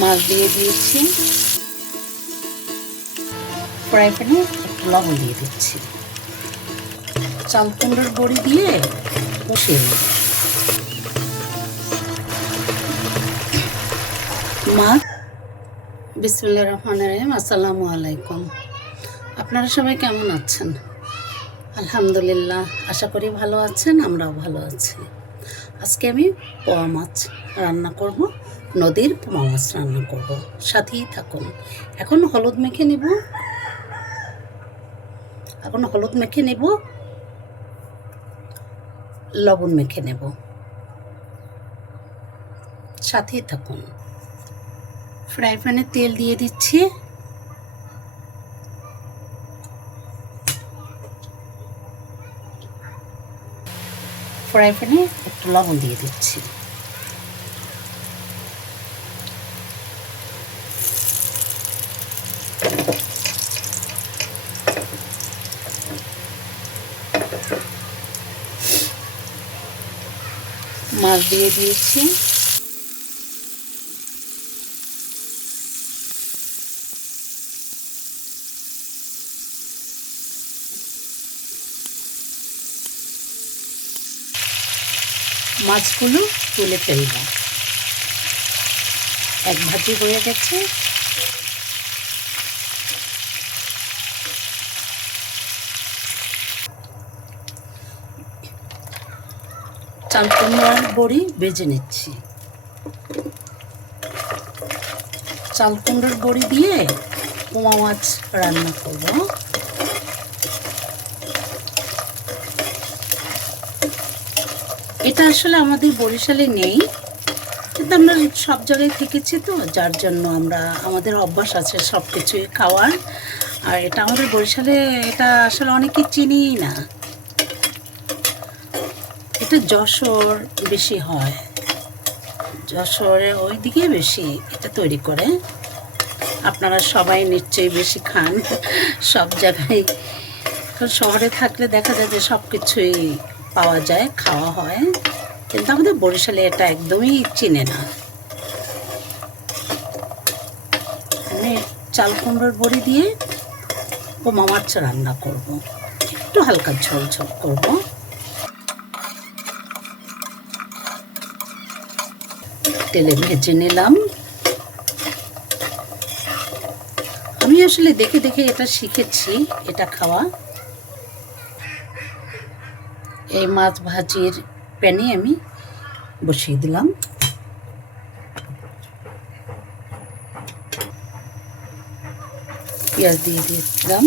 মাছ দিয়ে দিয়েছি, ফ্রাই প্যানে একটু লবণ দিয়ে দিচ্ছি, চাল কুমড়োর বড়ি দিয়ে কষিয়ে নেব। মাছ। বিসমিল্লাহির রহমানির রহিম। আসসালামু আলাইকুম। আপনারা সবাই কেমন আছেন? আলহামদুলিল্লাহ, আশা করি ভালো আছেন, আমরাও ভালো আছি। আজকে আমি পোয়া মাছ রান্না করব, নদীর পোয়া মাছ রান্না করব, সাথেই থাকুন। এখন হলুদ মেখে নেব, লবণ মেখে নেব, সাথেই থাকুন। ফ্রাই প্যানে তেল দিয়ে দিচ্ছি, ফ্রাই প্যানে একটু লবণ দিয়ে দিচ্ছি, মাছ দিয়ে দিয়েছি, মাছগুলো তুলে ফেলব। এক ভাজি হয়ে গেছে, চাল কুমড়োর বড়ি ভেজে নিচ্ছি। চাল কুমড়োর বড়ি দিয়ে পোয়া মাছ রান্না করব। এটা আসলে আমাদের বরিশালে নেই, কিন্তু আমরা সব জায়গায় থেকেছি তো, যার জন্য আমাদের অভ্যাস আছে সব কিছুই খাওয়ার। আর এটা আমাদের বরিশালে, এটা আসলে অনেকে চিনিই না। এটা যশোর বেশি হয়, যশোরে ওই দিকে বেশি এটা তৈরি করে। আপনারা সবাই নিশ্চয়ই বেশি খান সব জায়গায়। কারণ শহরে থাকলে দেখা যায় যে সব কিছুই পাওয়া যায়, খাওয়া হয়, কিন্তু আমাদের বরিশালে এটা একদমই চিনে না। আমি চাল কুমড়োর বড়ি দিয়ে পোয়া মাছ রান্না করব, একটু হালকা ঝোল ঝোল করব। তেলে ভেজে নিলাম। আমি আসলে দেখে দেখে এটা শিখেছি, এটা খাওয়া। এই মাছ ভাজির প্যানে আমি বসিয়ে দিলাম, পেঁয়াজ দিয়ে দিলাম,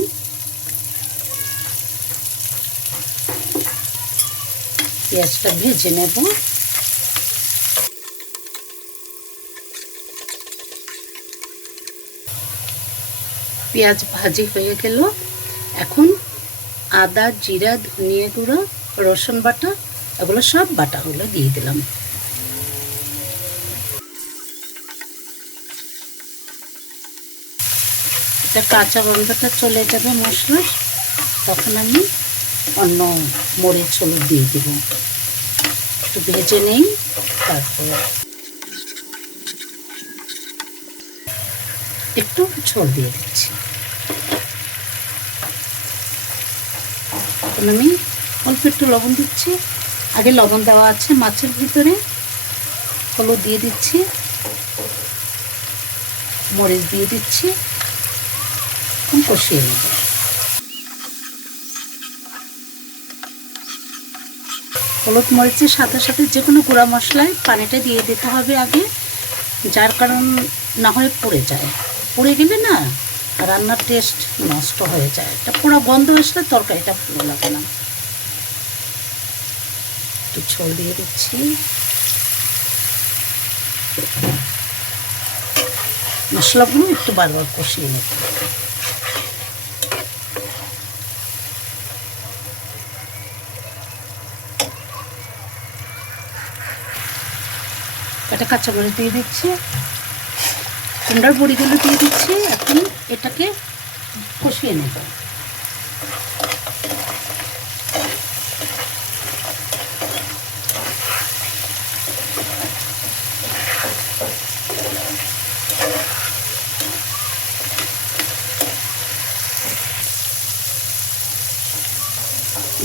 পেঁয়াজটা ভেজে নেব। পেঁয়াজ ভাজি হয়ে গেল, এখন আদা, জিরা, ধনিয়া গুঁড়ো, রসুন বাটা, এগুলো সব বাটাগুলো দিয়ে দিলাম। এটা কাঁচা গন্ধটা চলে যাবে মশলার, তখন আমি অন্য মরিচ হলুদ দিয়ে দেব। একটু ভেজে নেই, তারপর একটু ঝোল দিয়ে দিচ্ছি। এখন আমি অল্প একটু লবণ দিচ্ছি, আগে লবণ দেওয়া আছে মাছের ভিতরে। হলুদ দিয়ে দিচ্ছি, মরিচ দিয়ে দিচ্ছি, কষিয়ে নেব। হলুদ মরিচের সাথে সাথে যে কোনো গুঁড়া মশলায় পানিটা দিয়ে দিতে হবে আগে, যার কারণ না হয় পুড়ে যায়। পুড়ে গেলে না রান্নার টেস্ট নষ্ট হয়ে যায়, এটা পুরো গন্ধ আসলে তরকারিটা ভালো লাগে না। একটু ঝোল দিয়ে দিচ্ছি, মশলাগুলো একটু বারবার কষিয়ে নেব। একটা কাঁচামরিচ দিয়ে দিচ্ছি, কুমড়ার বড়িগুলো দিয়ে দিচ্ছি। এখন এটাকে কষিয়ে নেব।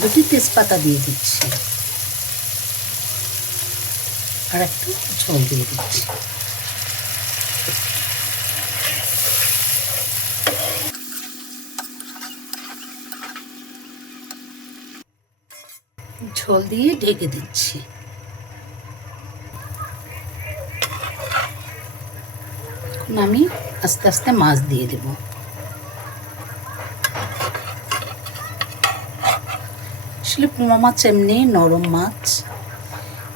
দুটি তেজপাতা দিয়ে দিচ্ছি, আর একটু ঝোল দিয়ে দিচ্ছি। ঝোল দিয়ে ঢেকে দিচ্ছি। এখন আমি আস্তে আস্তে মাছ দিয়ে দেব। আসলে পোমা মাছ এমনি নরম মাছ,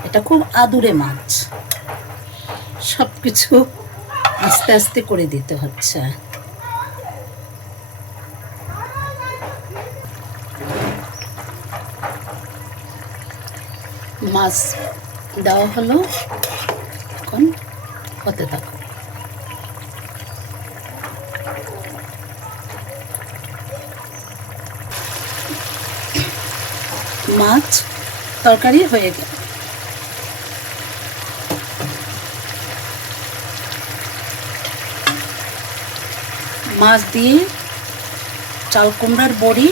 এটা খুব আদুরে মাছ, সব কিছু আস্তে আস্তে করে দিতে হচ্ছে। মাছ দেওয়া হলো, এখন হতে থাকো। মাছ তরকারি হয়ে গেল। মাছ দিয়ে চাল কুমড়ার বড়ি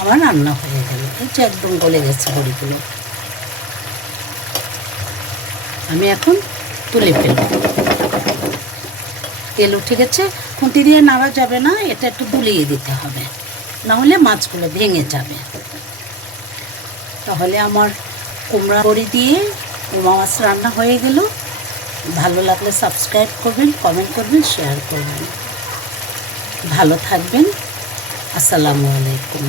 আমার রান্না হয়ে গেল। এই যে একদম গলে গেছে বড়িগুলো। আমি এখন তুলে ফেলব। তেল উঠে গেছে, খুঁটি দিয়ে নাড়া যাবে না, এটা একটু দুলিয়ে দিতে হবে, নাহলে মাছগুলো ভেঙে যাবে। তাহলে আমার কুমড়া বড়ি দিয়ে পোমা মাছ রান্না হয়ে গেল। ভালো লাগলে সাবস্ক্রাইব করবেন, কমেন্ট করবেন, শেয়ার করবেন। ভালো থাকবেন। আসসালামু আলাইকুম।